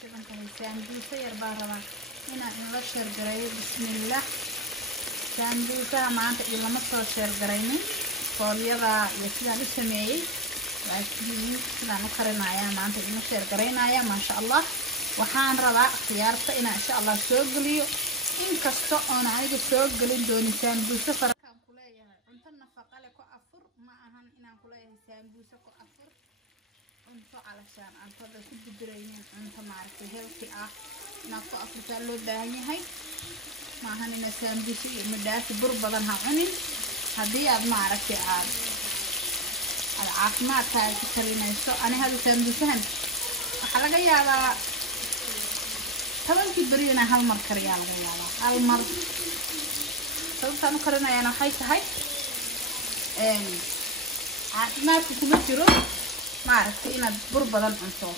shidan tahay sambusa yar baa rabaa inaan la share gareeyo bismillah sambusa maanta ilama soo share gareynin foolyada iyo sidaan u sameeyay laakiin sidaan u karinayaa maanta ilama share gareynaya ma sha Allah waxaan rabaa khiyaarta inaan insha Allah soo galiyo inkastoo aan aniga soo galin doonin sambusa farkaan ku leeyahay cunto nafaqo leh ku afur ma ahan inaan ku leeyahay sambusa ku afur cunto calashaan aan fadda ku bedelaynin cunto maaragtay healthy ah inaan ku afurtaa loo baahan yahay ma ahan ina sambusa iyo midhaasi bur badan ha cunin haddii aad maaragtay aad caafimaadkaaga ku talinayso ani hada sambusahan waxaa laga yaabaa 10 bari inaan hal mar kariyaa laga yaabaa hal mar sababtaan u karinayana waxay tahay caafimaadka kuma jiro maaragtay inaad bur badan cunto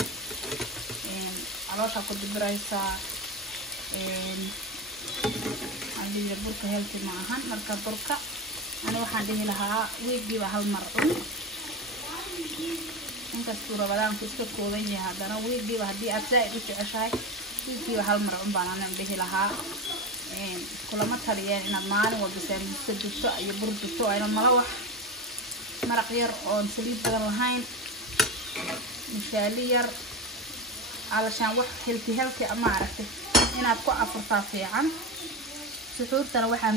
caloosha ku dibiraysaa hadii burka healthy ma ahan marka burka ani waxaan dhihi lahaa weegiiba hal mar cun inkastoo rabadaanku iska kooban yahay haddana weegiiba haddii aad zaaid u jeceshahay weegiiba hal mar cun baan anan dhihi lahaa kulama taliyeen inaad maalin walba sambusa duso iyo bur duso ayna malawax maraq yar oon saliid badan lahayn mishaali yar علشان wax healthy ama aragtay inaad ku afurtaa fiican suxuurtana waxaan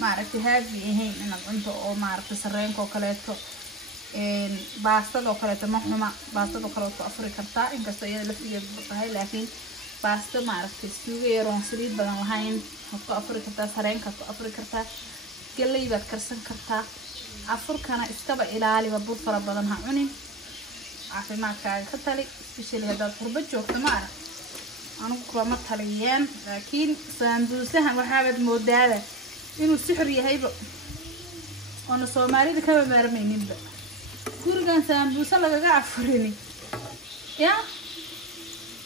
ma aragtay healthy ahayn inaad cunto oo ma aragtay sareenka oo kaleeto baastada oo kaleeto ma xuma baastada kale oo afuri kartaa inkastoo iyada laftigeedu tahay laakiin baasta ma aragtay suugo yar oo saliid badan lahayn ku afuri kartaa sareenka ku afuri kartaa galay baad karsan kartaa afurkana iskaba ilaaliba bur fara badan ha cunin caafimaadkaaga ka tali especially hadaad qurbo joogto ma arag anigu kulama taliyeen laakiin sambusahan waxaad moodaada inuu sixir yahayba oona Soomaalida ka maarmayninba gurigan sambusa lagaga afurini ya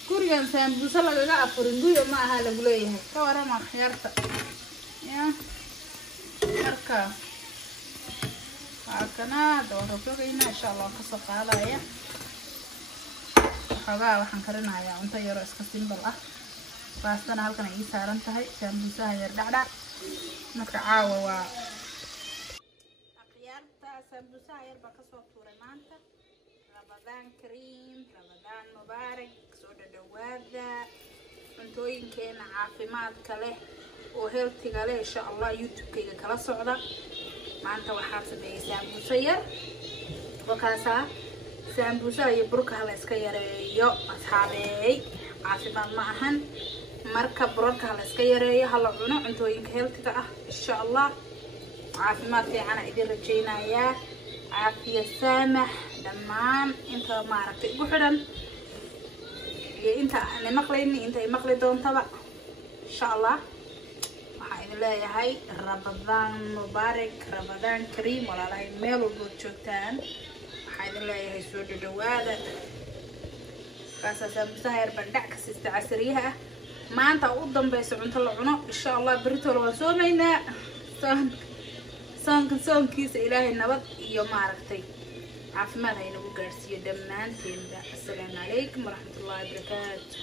gurigan sambusa lagaga afurin guyo ma aha lagu leeyahay ka warama khiyaarta ya marka kana doorogayna insha Allah ka soo qaadaya xogaa waxaan karinayaa cunto yar oo iska simple ah baastana halkan ay saaran tahay sambusaha yar dhacdhac marka caawa waa aqyaarta sambusaha yar baa ka soo tuuray maanta Ramadan Kareem Ramadan Mubarak soo dhawaada cuntooyinkeena caafimaadka leh oo healthy-ga leh insha Allah YouTube-kayga kala socda maanta waxaan sameeyay sambusa yar wakaasa sambusa iyo burka la iska yareeyo asxaabey caafimaad ma ahan marka burka la iska yareeyo hala cuno cuntooyinka healthy-ga ah insha Allah caafimaad fiican idin rajeynaya caafiya saamax dhamaan inta ma aragtay ugu xiran iyo inta aan maqlayni inta ay maqli doontaba insha Allah leeyahay Ramadan Mubarak Ramadan Kareem walaalahay meel walba joogtaan waxaan leeyahay soo dhawaada kaasa sambusa yar bandhac ka siista casriyaha maanta u dambayso cunto la cuno insha Allah berito waa soomaynaa soonkiisa ilaahay nabad iyo maaragtay caafimaad ay nagu gaarsiiyo dhamaanteena assalaamu alaykum waraxmatullaahi wabarakaatuh